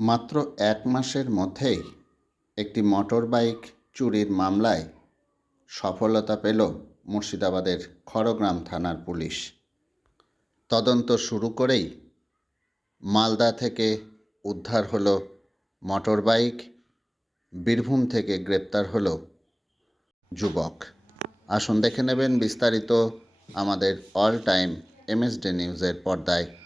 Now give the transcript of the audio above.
মাত্র এক মাসের মধ্যেই একটি মোটরবাইক চুরির মামলায় সফলতা পেল মুর্শিদাবাদের খড়গ্রাম থানার পুলিশ। তদন্ত শুরু করেই মালদা থেকে উদ্ধার হলো মোটরবাইক, বীরভূম থেকে গ্রেপ্তার হল যুবক। আসুন দেখে নেবেন বিস্তারিত আমাদের অল টাইম এমএসডি নিউজের পর্দায়।